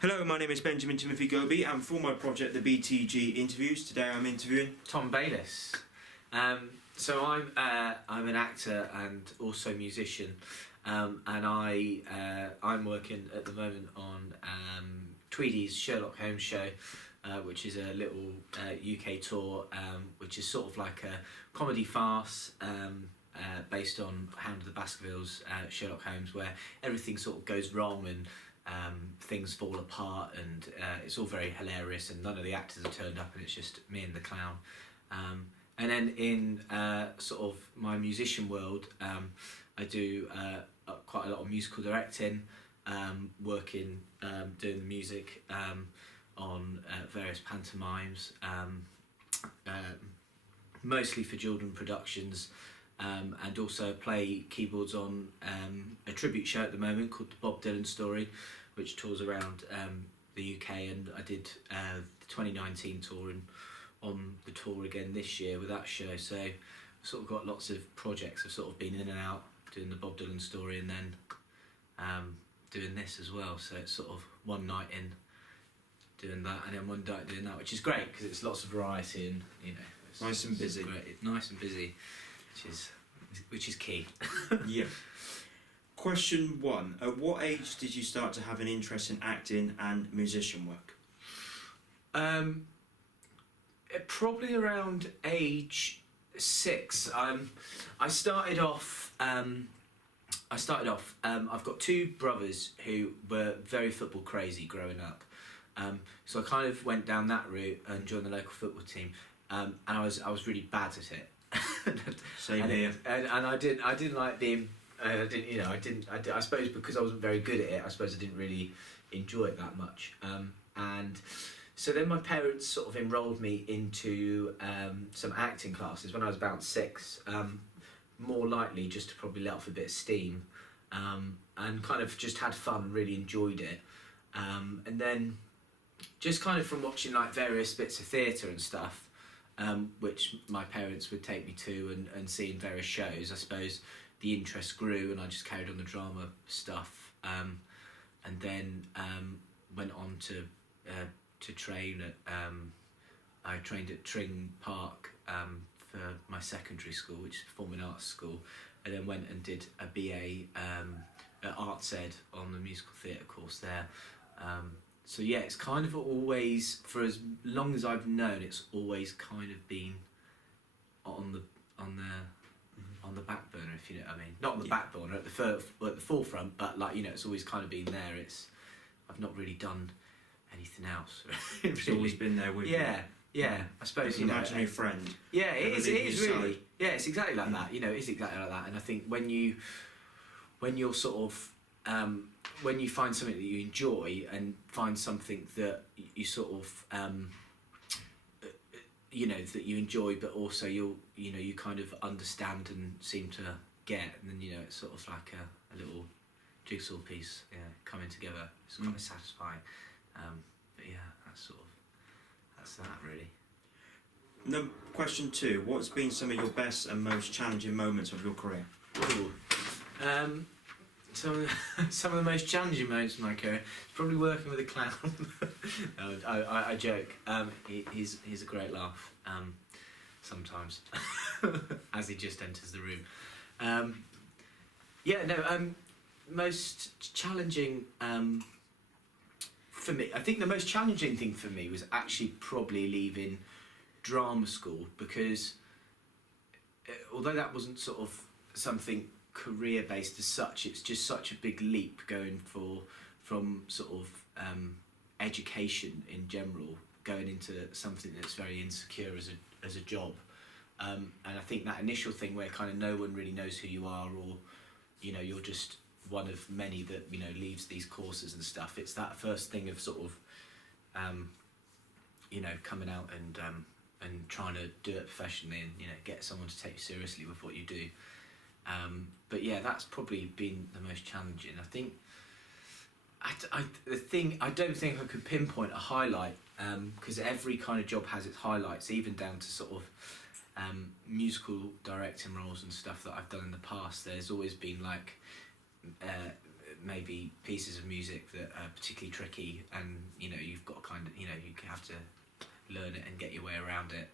Hello, my name is Benjamin Timothy Goby, and for my project, the BTG Interviews, today I'm interviewing Tom Bayliss. So I'm an actor and also musician, and I'm working at the moment on Tweedy's Sherlock Holmes show, which is a little UK tour, which is sort of like a comedy farce based on Hound of the Baskervilles, Sherlock Holmes, where everything sort of goes wrong and things fall apart, and it's all very hilarious, and none of the actors are turned up, and it's just me and the clown. And then in sort of my musician world, I do quite a lot of musical directing, working, doing the music on various pantomimes, mostly for children productions, and also play keyboards on a tribute show at the moment called The Bob Dylan Story, which tours around the UK, and I did the 2019 tour and on the tour again this year with that show. So I've sort of got lots of projects. I've sort of been in and out doing the Bob Dylan Story and then doing this as well. So it's sort of one night in doing that and then one night doing that, which is great because it's lots of variety and it's nice and busy. Great. It's nice and busy, which is key. Yeah. Question 1. At what age did you start to have an interest in acting and musician work? Probably around age 6. I started off. I've got 2 brothers who were very football crazy growing up. So I kind of went down that route and joined the local football team. And I was really bad at it. Same here. And I didn't like being. I suppose because I wasn't very good at it, I suppose I didn't really enjoy it that much. And so then my parents sort of enrolled me into some acting classes when I was about 6, more likely just to probably let off a bit of steam, and kind of just had fun, really enjoyed it. And then just kind of from watching like various bits of theatre and stuff, which my parents would take me to and seeing various shows, I suppose the interest grew and I just carried on the drama stuff, and then went on to train at I trained at Tring Park for my secondary school, which is a performing arts school, and then went and did a BA at Arts Ed on the musical theatre course there. So yeah, it's kind of always, for as long as I've known, it's always kind of been on the back burner, if you know what I mean. Not on the back burner, at the forefront, but like it's always kind of been there. I've not really done anything else. It's always been there with you. Yeah. I suppose an imaginary friend. Yeah, it is really. Side. Yeah, it's exactly like that. It is exactly like that. And I think when you're sort of when you find something that you enjoy and find something that you sort of that you enjoy, but also you kind of understand and seem to get, and then it's sort of like a little jigsaw piece coming together. It's quite satisfying. But yeah, that's that really. No, question 2. What's been some of your best and most challenging moments of your career? Ooh. Some of the most challenging moments of my career is probably working with a clown. I joke. He's a great laugh sometimes as he just enters the room. Most challenging for me. I think the most challenging thing for me was actually probably leaving drama school, because although that wasn't sort of something career based as such, it's just such a big leap going from sort of education in general going into something that's very insecure as a job, and I think that initial thing where kind of no one really knows who you are, or you're just one of many that leaves these courses and stuff. It's that first thing of sort of coming out and trying to do it professionally and get someone to take you seriously with what you do. But yeah, that's probably been the most challenging. I think I don't think I could pinpoint a highlight, because every kind of job has its highlights, even down to sort of musical directing roles and stuff that I've done in the past. There's always been like maybe pieces of music that are particularly tricky, and you've got to kind of you have to learn it and get your way around it,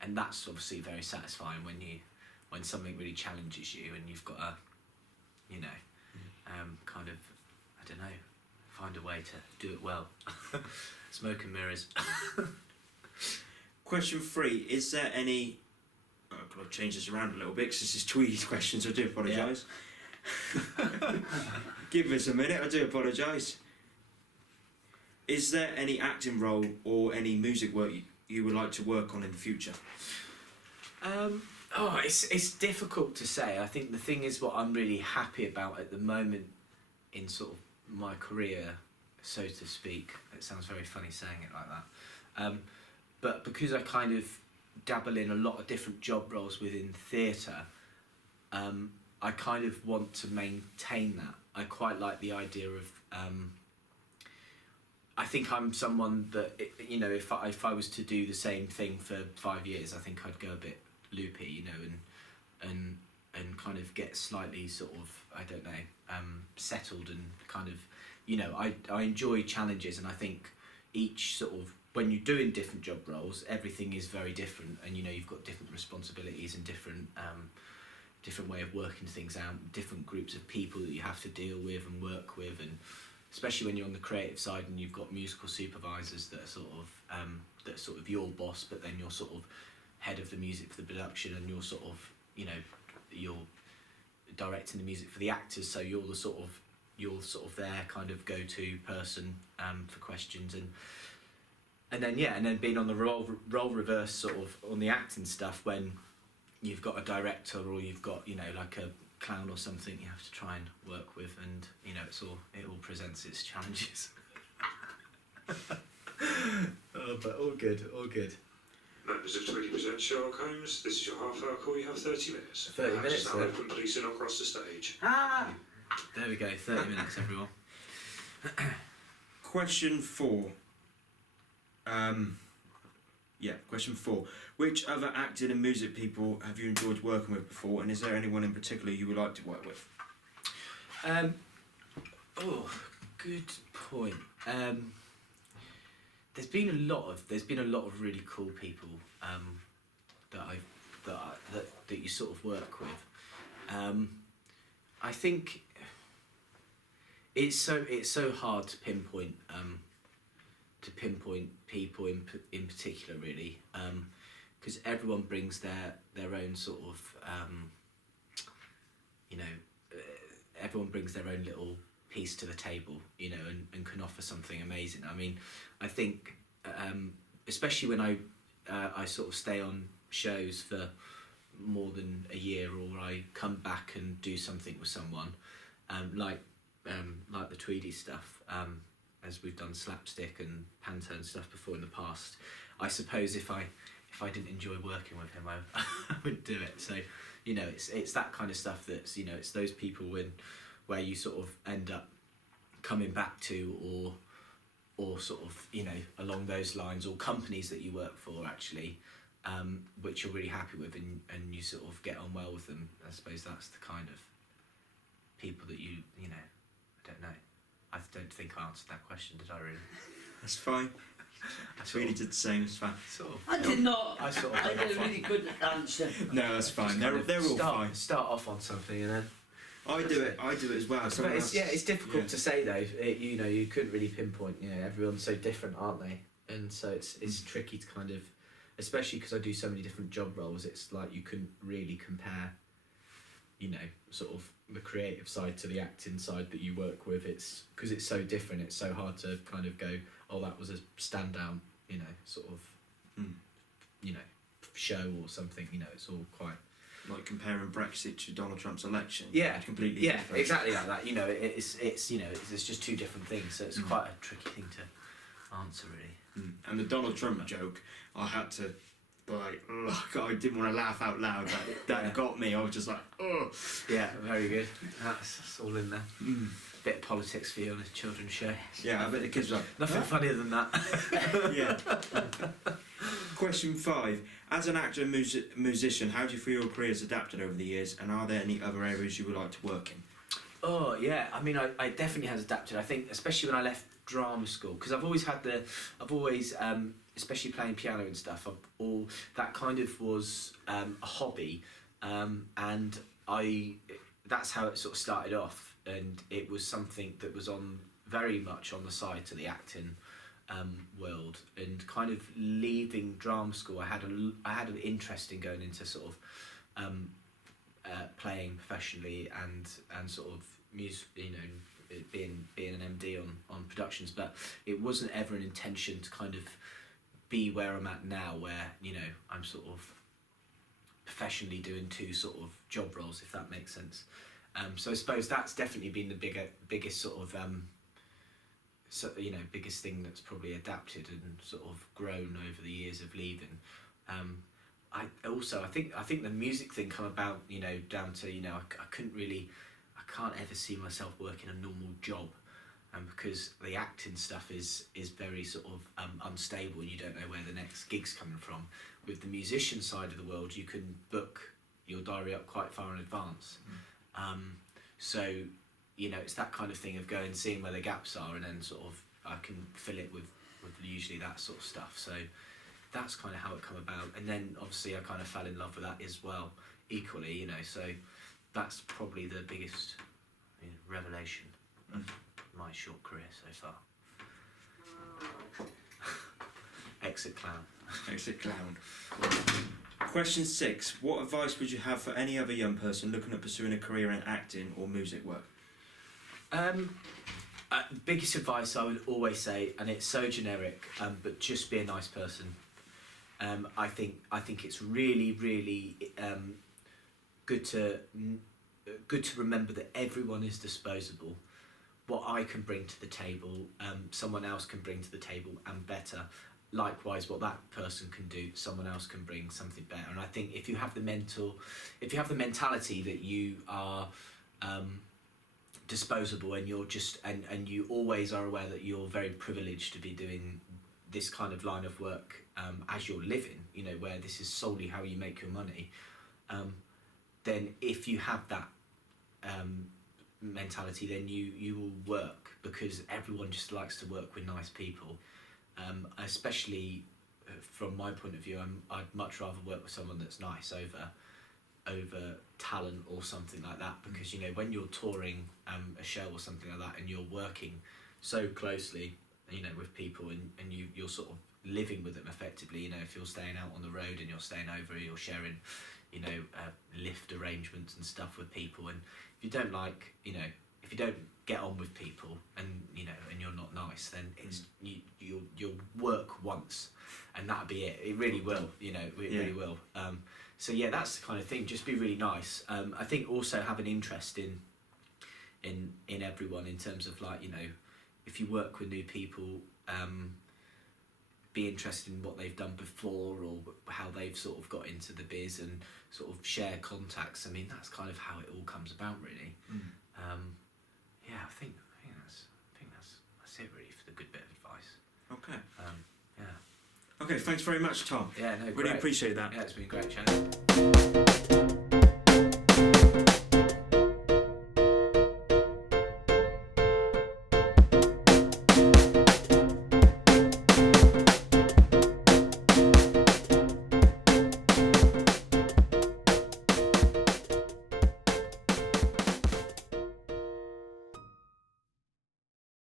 and that's obviously very satisfying when something really challenges you and you've got to kind of, I don't know, find a way to do it well. Smoke and mirrors. Question 3, is there any... I've got to change this around a little bit because this is Tweedy's question, so I do apologise. Yeah. Give us a minute, I do apologise. Is there any acting role or any music work you would like to work on in the future? It's difficult to say. I think the thing is, what I'm really happy about at the moment in sort of my career, so to speak, it sounds very funny saying it like that, but because I kind of dabble in a lot of different job roles within theatre, I kind of want to maintain that. I quite like the idea of I think I'm someone that, if I was to do the same thing for 5 years, I think I'd go a bit loopy, and kind of get slightly sort of, I don't know, settled, and kind of, I enjoy challenges, and I think each sort of, when you're doing different job roles, everything is very different, and you've got different responsibilities and different way of working things out, different groups of people that you have to deal with and work with, and especially when you're on the creative side and you've got musical supervisors that are sort of your boss, but then you're sort of head of the music for the production, and you're sort of you're directing the music for the actors, so you're sort of their kind of go-to person for questions, and then being on the role reverse sort of on the acting stuff, when you've got a director or you've got like a clown or something you have to try and work with, and it all presents its challenges. But all good. Members of 20% Sherlock Holmes, this is your half-hour call. You have 30 minutes. 30 minutes. Now open, please, and across the stage. There we go. 30 minutes, everyone. Question 4. Question 4. Which other acting and music people have you enjoyed working with before, and is there anyone in particular you would like to work with? Good point. There's been a lot of really cool people that you sort of work with. I think it's so hard to pinpoint people in particular, really, because everyone brings their own sort of everyone brings their own little piece to the table, and can offer something amazing. I mean, I think especially when I sort of stay on shows for more than a year, or I come back and do something with someone, like the Tweedy stuff, as we've done slapstick and panto and stuff before in the past. I suppose if I didn't enjoy working with him, I wouldn't do it. So, it's that kind of stuff that's, it's those people where you sort of end up coming back to, or sort of, along those lines, or companies that you work for actually, which you're really happy with, and you sort of get on well with them. I suppose that's the kind of people that I don't know. I don't think I answered that question, did I really? That's fine. I really did the same, it's fine. I did not. I sort of I did a really good answer. No, that's fine. They're all fine. Start off on something and then... I do it as well. But it's difficult to say though. You couldn't really pinpoint. Everyone's so different, aren't they? And so it's tricky to kind of, especially because I do so many different job roles. It's like you couldn't really compare, sort of the creative side to the acting side that you work with. It's because it's so different. It's so hard to kind of go, oh, that was a standout, sort of, show or something. It's all quite. Like comparing Brexit to Donald Trump's election. Yeah, completely. Yeah, different. Exactly like that. It's just two different things, so it's quite a tricky thing to answer, really. And the Donald Trump joke, I had to, I didn't want to laugh out loud. That got me. I was just like, oh. Yeah, very good. That's all in there. Bit of politics for you on a children's show. Yeah, I bet the kids are like, nothing funnier than that. Yeah. Question 5. As an actor and musician, how do you feel your career has adapted over the years, and are there any other areas you would like to work in? Oh yeah, I mean, I definitely has adapted. I think, especially when I left drama school, because I've always especially playing piano and stuff. That kind of was a hobby, and that's how it sort of started off, and it was something that was very much on the side to the acting world. And kind of leaving drama school, I had an interest in going into sort of playing professionally and sort of music, being an MD on productions, but it wasn't ever an intention to kind of be where I'm at now, where I'm sort of professionally doing two sort of job roles, if that makes sense. So I suppose that's definitely been the biggest sort of biggest thing that's probably adapted and sort of grown over the years of leaving. I think the music thing come about, down to I can't ever see myself working a normal job, because the acting stuff is very sort of unstable, and you don't know where the next gig's coming from. With the musician side of the world, you can book your diary up quite far in advance. So it's that kind of thing of going, seeing where the gaps are, and then sort of I can fill it with usually that sort of stuff. So that's kind of how it come about, and then obviously I kind of fell in love with that as well, equally, so that's probably the biggest revelation of my short career so far. Exit clown. Exit clown. Question 6. What advice would you have for any other young person looking at pursuing a career in acting or music work? Biggest advice I would always say, and it's so generic, but just be a nice person. I think it's really, really good to remember that everyone is disposable. What I can bring to the table, someone else can bring to the table, and better. Likewise, what that person can do, someone else can bring something better. And I think if you have the mentality that you are disposable, and you're just and you always are aware that you're very privileged to be doing this kind of line of work as you're living, where this is solely how you make your money, then if you have that mentality, then you will work, because everyone just likes to work with nice people. Especially from my point of view, I'd much rather work with someone that's nice over talent or something like that, because when you're touring a show or something like that, and you're working so closely with people, and you're sort of living with them effectively, if you're staying out on the road and you're staying over, you're sharing lift arrangements and stuff with people, and if you don't if you don't get on with people, and and you're not nice, then it's you'll work once, and that'll be it. It really will, really will. So yeah, that's the kind of thing. Just be really nice. I think also have an interest in everyone, in terms of if you work with new people, be interested in what they've done before, or how they've sort of got into the biz, and sort of share contacts. I mean, that's kind of how it all comes about, really. Yeah, I think that's it really for the good bit of advice. Okay. Yeah. Okay, thanks very much, Tom. Yeah, no, really great. appreciate that. Yeah, it's been great chatting.